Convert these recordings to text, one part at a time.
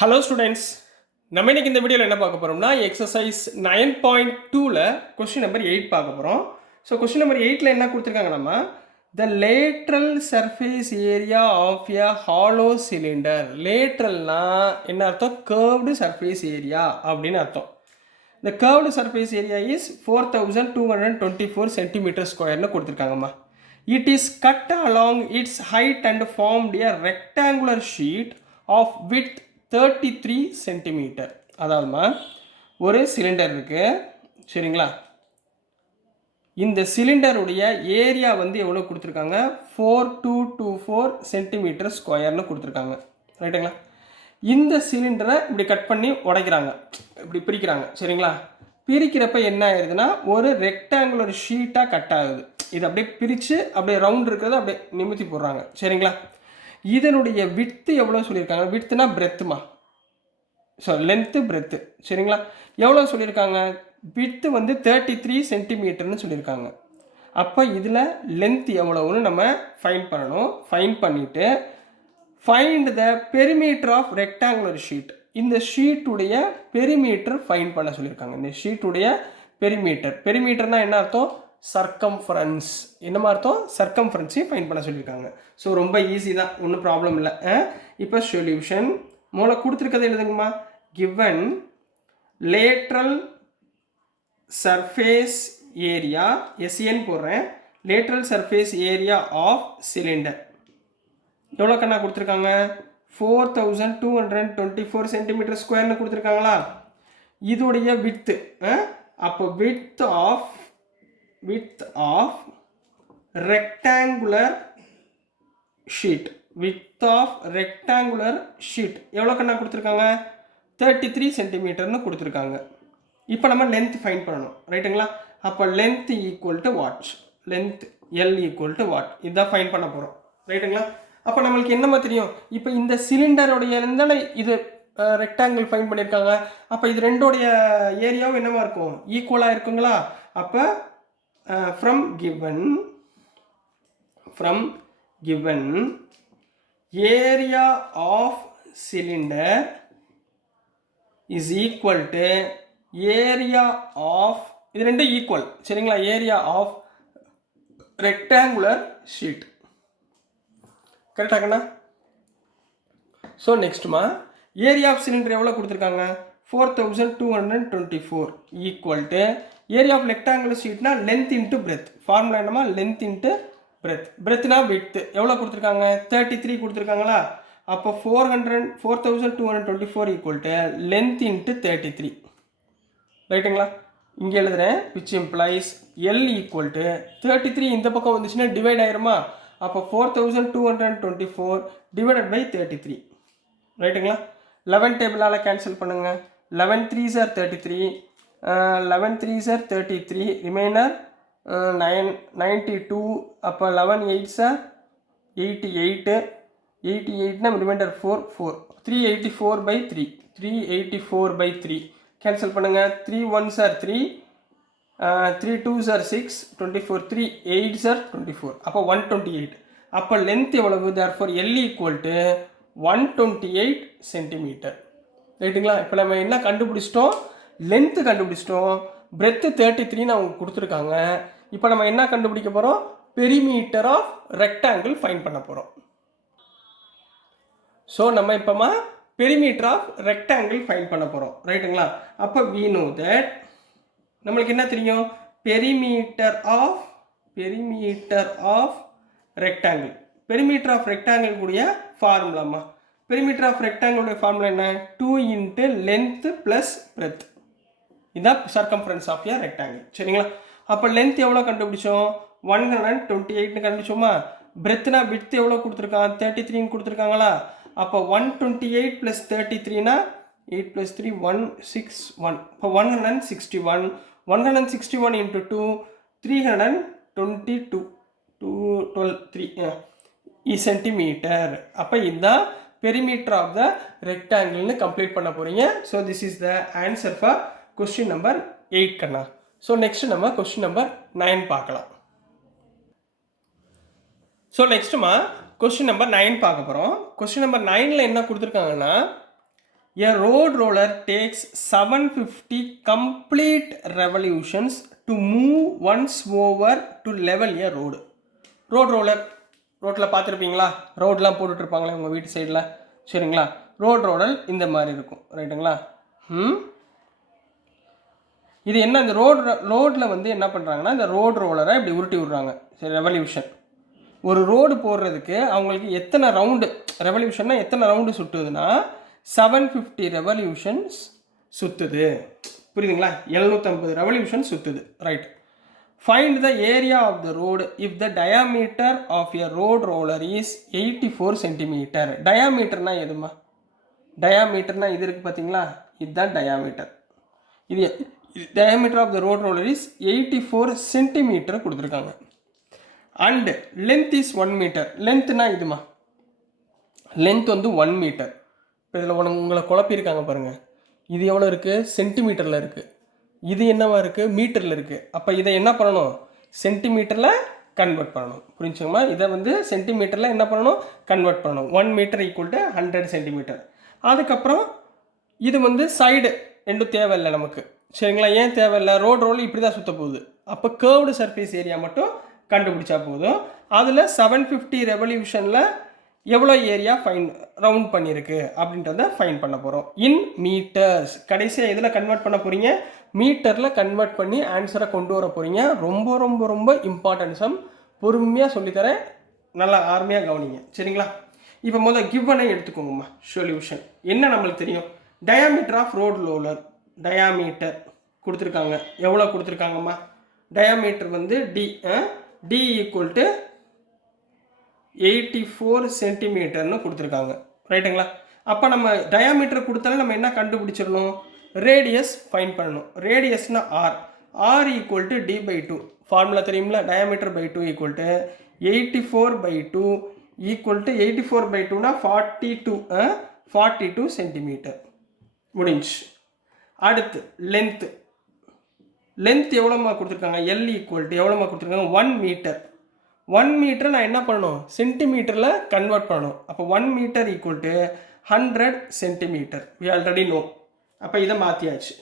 Hello students, நம்ம இன்னைக்கு இந்த வீடியோவில் என்ன பார்க்க போகிறோம்னா எக்ஸசைஸ் 9.2ல கொஸ்டின் நம்பர் 8 பார்க்க போகிறோம். ஸோ கொஸ்டின் நம்பர் 8ல் என்ன கொடுத்துருக்காங்க நம்ம the lateral surface area of a hollow cylinder. லேட்ரல்னா என்ன அர்த்தம்? கர்வ்டு சர்ஃபேஸ் ஏரியா அப்படின்னு அர்த்தம். இந்த curved surface area is 4224 centimetre ஸ்கொயர்னு கொடுத்துருக்காங்கம்மா. It is cut along its height and formed a rectangular sheet of with 33 centimetre. அதாவதுமா ஒரு சிலிண்டர் இருக்குது, சரிங்களா? இந்த சிலிண்டருடைய ஏரியா வந்து எவ்வளோ கொடுத்துருக்காங்க? 4224 சென்டிமீட்டர் ஸ்கொயர்னு கொடுத்துருக்காங்க, ரைட்டுங்களா? இந்த சிலிண்டரை இப்படி கட் பண்ணி உடைக்கிறாங்க, இப்படி பிரிக்கிறாங்க, சரிங்களா? பிரிக்கிறப்ப என்ன ஆயிடுதுன்னா ஒரு ரெக்டாங்குலர் ஷீட்டாக கட் ஆகுது. இது அப்படியே பிரித்து அப்படியே ரவுண்ட் இருக்கிறத அப்படியே நிமித்தி போடுறாங்க, சரிங்களா? இதனுடைய விட்த்து எவ்வளோ சொல்லியிருக்காங்க? விட்த்துனா பிரெத்துமா, ஸோ லென்த்து பிரெத்து, சரிங்களா? எவ்வளோ சொல்லியிருக்காங்க? விட்த்து வந்து 33 சென்டிமீட்டர்னு சொல்லியிருக்காங்க. அப்போ இதில் லென்த் எவ்வளோன்னு நம்ம ஃபைண்ட் பண்ணணும். ஃபைண்ட் பண்ணிவிட்டு find the perimeter of rectangular sheet. இந்த ஷீட்டுடைய பெரிமீட்டர் ஃபைண்ட் பண்ண சொல்லியிருக்காங்க. இந்த ஷீட்டுடைய பெரிமீட்டர்னால் என்ன அர்த்தம்? சர்க்கம்ஃபரன்ஸ். என்னமா அர்த்தம்? சர்க்கம்ஃபரன்ஸையும் ஃபைண்ட் பண்ண சொல்லியிருக்காங்க. ஸோ ரொம்ப ஈஸி தான், ஒன்றும் ப்ராப்ளம் இல்லை. இப்போ சொல்யூஷன் மூளை கொடுத்துருக்கதை எழுதுங்கம்மா. கிவன் லேட்ரல் சர்ஃபேஸ் ஏரியா, எஸ்ஏன்னு போடுறேன், lateral surface area of cylinder எவ்வளோ கண்ணா கொடுத்துருக்காங்க? 4224 சென்டிமீட்டர் ஸ்கொயர்னு கொடுத்துருக்காங்களா? இதோடைய விட்த்து, அப்போ width of rectangular sheet, width of rectangular sheet எவ்வளோ கண்ணா கொடுத்துருக்காங்க? 33 சென்டிமீட்டர்னு கொடுத்துருக்காங்க. இப்போ நம்ம லென்த் ஃபைண்ட் பண்ணணும், ரைட்டுங்களா? அப்போ length equal to what? Length L equal to what? இதுதான் ஃபைண்ட் பண்ண போகிறோம், ரைட்டுங்களா? அப்போ நம்மளுக்கு என்னமா தெரியும்? இப்போ இந்த சிலிண்டருடைய இருந்தாலும் இது ரெக்டாங்கிள் ஃபைண்ட் பண்ணியிருக்காங்க. அப்போ இது ரெண்டோடைய ஏரியாவும் என்னமா இருக்கும்? ஈக்குவலாக இருக்குங்களா? அப்போ from given area of cylinder is equal to area of, இது ரெண்டு ஈக்குவல், சரிங்களா? ஏரியா ஆஃப் ரெக்டாங்குலர் ஷீட், கரெக்டாகண்ணா? ஸோ நெக்ஸ்ட்மா ஏரியா ஆஃப் சிலிண்டர் எவ்வளோ கொடுத்துருக்காங்க? 4224 equal to area of rectangular ஷீட்னா லென்த் இன்ட்டு பிரெத். ஃபார்முலா என்னமா? Length into breadth. பிரெத்னா விட்த் எவ்வளோ கொடுத்துருக்காங்க? 33 கொடுத்துருக்காங்களா? அப்போ 4224 ஈக்குவல் டு லென்த் இன்ட்டு 33, ரைட்டுங்களா? இங்கே எழுதுகிறேன், which implies L equal to 33 இந்த பக்கம் வந்துச்சுன்னா டிவைட் ஆயிருமா? அப்போ 4224 டிவைடட் பை 33, ரைட்டுங்களா? 11 டேபிளால் கேன்சல் பண்ணுங்கள். 11 3s are 33, 11 3s are 33, ரிமைனர் 92. அப்போ 11 8s are 88, 88னா ரிமைண்டர் 4 384 by 3, 384 by 3 கேன்சல் பண்ணுங்கள். 3 1s are 3, 3 2s are 6, 24, 3 8s are 24, அப்போ 128. அப்போ லென்த் எவ்வளவு? therefore L equal to 128 centimetre, ரைட்டுங்களா? இப்போ நம்ம என்ன கண்டுபிடிச்சிட்டோம்? லென்த்து கண்டுபிடிச்சிட்டோம். பிரெத்து 33 அவங்க கொடுத்துருக்காங்க. இப்போ நம்ம என்ன கண்டுபிடிக்க போகிறோம்? பெரிமீட்டர் ஆஃப் ரெக்டாங்கிள் ஃபைண்ட் பண்ண போகிறோம். ஸோ நம்ம இப்போமா பெரிமீட்டர் ஆஃப் ரெக்டாங்கிள் ஃபைண்ட் பண்ண போகிறோம், ரைட்டுங்களா? அப்போ we know that நம்மளுக்கு என்ன தெரியும்? Perimeter of rectangle. Perimeter of rectangle கூடிய ஃபார்முலாமா? பெரிமீட்டர் ஆஃப் ரெக்டாங்கிளுடைய ஃபார்முலா என்ன? 2 இன்ட்டு லென்த்து ப்ளஸ் பிரெத். இதுதான் சர்க்கம்ஃபரன்ஸ் ஆஃப் எ ரெக்டாங்கிள், சரிங்களா? அப்போ லென்த் எவ்வளோ கண்டுபிடிச்சோம்? 128னு கண்டுபிடிச்சோமா? பிரெத்னா விட்த் எவ்வளோ கொடுத்துருக்காங்க? 33 கொடுத்துருக்காங்களா? அப்போ 128 ப்ளஸ் 33னா 8 ப்ளஸ் 3 161. இப்போ 161, 161 இன்ட்டு 2 322, 212 சென்டிமீட்டர். அப்போ இதுதான் பெரிமீட்டர் ஆஃப் த ரெக்டாங்கிள்னு கம்ப்ளீட் பண்ண போகிறீங்க. So this is the answer for question number 8 கண்ணா. ஸோ நெக்ஸ்ட் நம்ம கொஸ்டின் நம்பர் 9 பார்க்கலாம். ஸோ நெக்ஸ்ட்டுமா கொஸ்டின் நம்பர் 9 பார்க்க போகிறோம். கொஸ்டின் நம்பர் 9ல் என்ன கொடுத்துருக்காங்கன்னா A road roller takes 750 complete revolutions to move once over to level a road. Road roller ரோட்டில் பார்த்துருப்பீங்களா, ரோடெலாம் போட்டுட்ருப்பாங்களே உங்கள் வீட்டு சைடில், சரிங்களா? ரோட் ரோலர் இந்த மாதிரி இருக்கும், ரைட்டுங்களா? இது என்ன, இந்த ரோடில் வந்து என்ன பண்ணுறாங்கன்னா இந்த ரோடு ரோலரை இப்படி உருட்டி விட்றாங்க, சரி, ரெவல்யூஷன். ஒரு ரோடு போடுறதுக்கு அவங்களுக்கு எத்தனை ரவுண்டு, ரெவல்யூஷன்னா எத்தனை ரவுண்டு சுற்றுதுன்னா 750 ரெவல்யூஷன்ஸ் சுற்றுது, புரியுதுங்களா? 750 ரெவல்யூஷன் சுற்றுது, right. Find the area of the road if the diameter of a road roller is 84 centimetre. டயாமீட்டர்னா எதுமா? டயாமீட்டர்னா இது இருக்குது பார்த்தீங்களா, இதுதான் டயாமீட்டர். இது diameter of the road roller is 84 centimetre கொடுத்துருக்காங்க. And length is 1 metre. லென்த்னா இதுமா, லென்த் வந்து 1 மீட்டர். இப்போ இதில் உங்களை குழப்பியிருக்காங்க பாருங்கள். இது எவ்வளோ இருக்குது, சென்டிமீட்டரில் இருக்குது. இது என்னவா இருக்குது, மீட்டரில் இருக்குது. அப்போ இதை என்ன பண்ணணும், சென்டிமீட்டரில் கன்வெர்ட் பண்ணணும், புரிஞ்சுங்களா? இதை வந்து சென்டிமீட்டரில் என்ன பண்ணணும், கன்வெர்ட் பண்ணணும். 1 மீட்டர் ஈக்குவல் டு 100 சென்டிமீட்டர். அதுக்கப்புறம் இது வந்து சைடு ரெண்டும் தேவையில்லை நமக்கு, சரிங்களா? ஏன் தேவையில்லை, ரோடு ரோல் இப்படி தான் சுற்ற போகுது. அப்போ கேர்வ்டு சர்ஃபேஸ் ஏரியா மட்டும் கண்டுபிடிச்சா போதும். அதில் 750 ரெவல்யூஷனில் எவ்வளோ ஏரியா ஃபைன் ரவுண்ட் பண்ணியிருக்கு அப்படின்றத ஃபைன் பண்ண போகிறோம் இன் மீட்டர்ஸ். கடைசியாக இதில் கன்வெர்ட் பண்ண போகிறீங்க, மீட்டரில் கன்வெர்ட் பண்ணி ஆன்சரை கொண்டு வர போகிறீங்க. ரொம்ப ரொம்ப ரொம்ப இம்பார்ட்டன்ஸம், பொறுமையாக சொல்லித்தரேன், நல்லா ஆர்மையாக கவனிங்க, சரிங்களா? இப்போ முதல்ல கிவனை எடுத்துக்கோங்கம்மா. சொல்யூஷன் என்ன நம்மளுக்கு தெரியும், diameter of road roller, diameter கொடுத்துருக்காங்க. எவ்வளோ கொடுத்துருக்காங்கம்மா, டயாமீட்டர் வந்து டி ஈக்குவல் டு 84 சென்டிமீட்டர்னு கொடுத்துருக்காங்க, ரைட்டுங்களா? அப்போ நம்ம டயாமீட்டர் கொடுத்தாலும் நம்ம என்ன கண்டுபிடிச்சிடணும், ரேடியஸ் ஃபைன் பண்ணணும். ரேடியஸ்னால் r equal to d by 2. Formula தெரியுங்களா, diameter by 2 equal to 84 by 2 equal to 84 by 2னா 42 சென்டிமீட்டர் முடிஞ்சு. அடுத்து லென்த்து, லென்த் எவ்வளோமா கொடுத்துருக்காங்க, எல் ஈக்குவல் டு எவ்வளோமா கொடுத்துருக்காங்க, 1 மீட்டர். 1 மீட்டரை நான் என்ன பண்ணணும், சென்டிமீட்டரில் கன்வெர்ட் பண்ணணும். அப்போ 1 metre equal to 100 centimetre. We already know. அப்போ இதை மாற்றியாச்சு.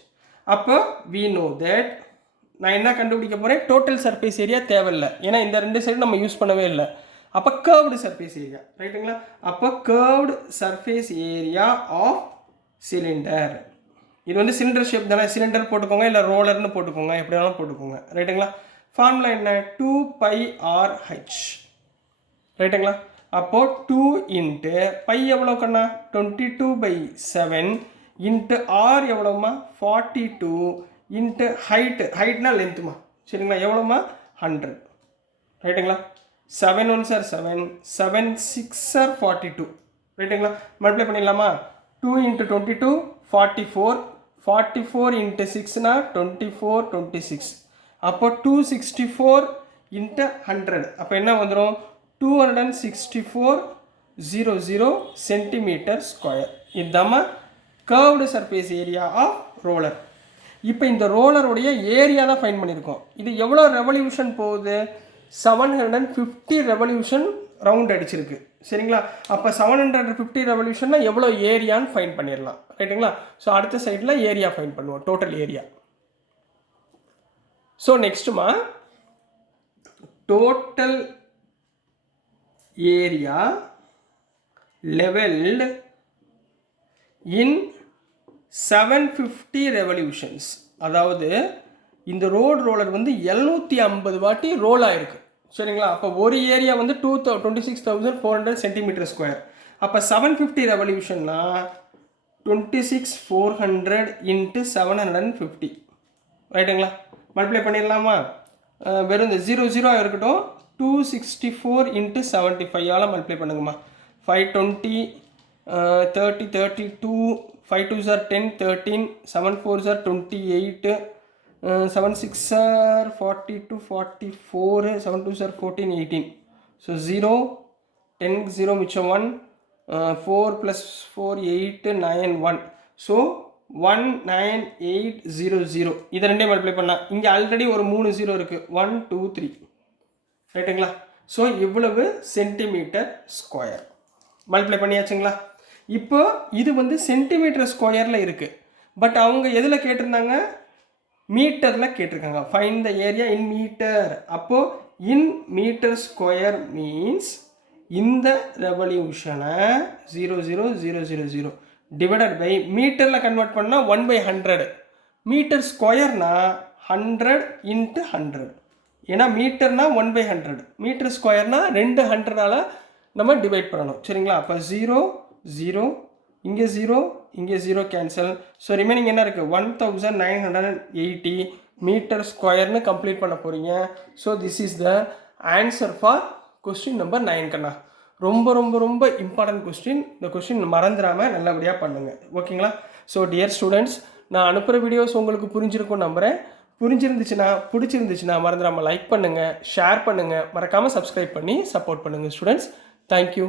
அப்போ வி நோ தட் நான் என்ன கண்டுபிடிக்க போகிறேன், டோட்டல் சர்ஃபேஸ் ஏரியா தேவையில்லை, ஏன்னா இந்த ரெண்டு சைடு நம்ம யூஸ் பண்ணவே இல்லை. அப்போ கேர்வ்டு சர்ஃபேஸ் ஏரியா, ரைட்டுங்களா? அப்போ curved surface area of cylinder. இது வந்து சிலிண்டர் ஷேப் தானே, சிலிண்டர் போட்டுக்கோங்க, இல்லை ரோலர்னு போட்டுக்கோங்க, எப்படி வேணாலும் போட்டுக்கோங்க, ரைட்டுங்களா? ஃபார்முலா என்ன, 2πRH, ரைட்டுங்களா? அப்போது 2 இன்ட்டு பை எவ்வளோ கண்ணா, 22/7 இன்ட்டு ஆர் எவ்வளோமா, 42 இன்ட்டு ஹைட்னா லென்த்துமா, சரிங்களா? எவ்வளோமா, 100, ரைட்டுங்களா? 7 1s are 7, 7 6s are 42, ரைட்டுங்களா? மல்டிப்ளை பண்ணிடலாமா, 2 இன்ட்டு 22 44, 44 இன்ட்டு 6னா 24 26. அப்போ 264 இன்ட்டு 100, அப்போ என்ன வந்துடும், 264,000 சென்டிமீட்டர் ஸ்கொயர். இதுதாம்மா curved surface area of roller. இப்போ இந்த ரோலருடைய ஏரியா தான் ஃபைன் பண்ணியிருக்கோம். இது எவ்வளோ ரெவல்யூஷன் போகுது, 750 ரெவல்யூஷன் ரவுண்ட் அடிச்சிருக்கு, சரிங்களா? அப்போ 750 ரெவல்யூஷன்னா எவ்வளோ ஏரியான்னு ஃபைன் பண்ணிடலாம், ரைட்டுங்களா? ஸோ அடுத்த சைடில் ஏரியா ஃபைன் பண்ணுவோம், டோட்டல் ஏரியா. ஸோ நெக்ஸ்ட்டுமா, total area levelled in 750 revolutions. அதாவது இந்த ரோடு ரோலர் வந்து 750 வாட்டி ரோல் ஆகிருக்கு, சரிங்களா? அப்போ ஒரு ஏரியா வந்து 26,400 சென்டிமீட்டர் ஸ்கொயர். அப்போ 750 ரெவல்யூஷன்னா 26,400 இன்ட்டு 750, ரைட்டுங்களா? மல்டிப்ளை பண்ணிடலாமா, வெறும் இந்த 0 இருக்கட்டும், 264 into 75 multiply பண்ணுங்கம்மா. 520 30 32 5 2s are 10 13 7 4s are 28 7 6 are 42 44 7 2s are 14 18. So 0 10 0 மிச்சம் 1 4 plus 4 8 9 1. So 19800. இதை ரெண்டே மல்டிப்ளை பண்ணால் இங்கே ஆல்ரெடி ஒரு 3 0 இருக்குது, 1 2 3, ரைட்டுங்களா? ஸோ இவ்வளவு சென்டிமீட்டர் ஸ்கொயர் மல்டிப்ளை பண்ணியாச்சுங்களா? இப்போ இது வந்து சென்டிமீட்டர் ஸ்கொயரில் இருக்குது. பட் அவங்க எதில் கேட்டிருந்தாங்க? மீட்டரில் கேட்டிருக்காங்க. Find the area in metre. அப்போது இன் மீட்டர் ஸ்கொயர் மீன்ஸ் இந்த ரெவல்யூஷனை 0.0000 டிவைடட் பை மீட்டரில் கன்வெர்ட் பண்ணால் 1/100. மீட்டர் ஸ்கொயர்னா 100 × 100. ஏன்னா மீட்டர்னா 1/100, மீட்டர் ஸ்கொயர்னா 200ஆல் நம்ம டிவைட் பண்ணணும். சரிங்களா? அப்போ 0 0 இங்கே 0 இங்கே 0 கேன்சல். ஸோ ரிமைனிங் என்ன இருக்குது? 1980 மீட்டர் ஸ்கொயர்னு கம்ப்ளீட் பண்ண போகிறீங்க. So this is the answer for question number 9 கண்ணா. ரொம்ப ரொம்ப ரொம்ப இம்பார்ட்டன்ட் கொஸ்டின். இந்த கொஸ்டின் மறந்துடாமல் நல்லபடியாக பண்ணுங்கள். ஓகேங்களா? ஸோ டியர் ஸ்டூடெண்ட்ஸ், நான் அனுப்புகிற வீடியோஸ் உங்களுக்கு புரிஞ்சிருக்கும் நம்புகிறேன். பிடிச்சிருந்துச்சுன்னா மறந்துடாமல் லைக் பண்ணுங்கள், ஷேர் பண்ணுங்கள், மறக்காமல் சப்ஸ்கிரைப் பண்ணி சப்போர்ட் பண்ணுங்கள் ஸ்டூடெண்ட்ஸ். தேங்க்யூ.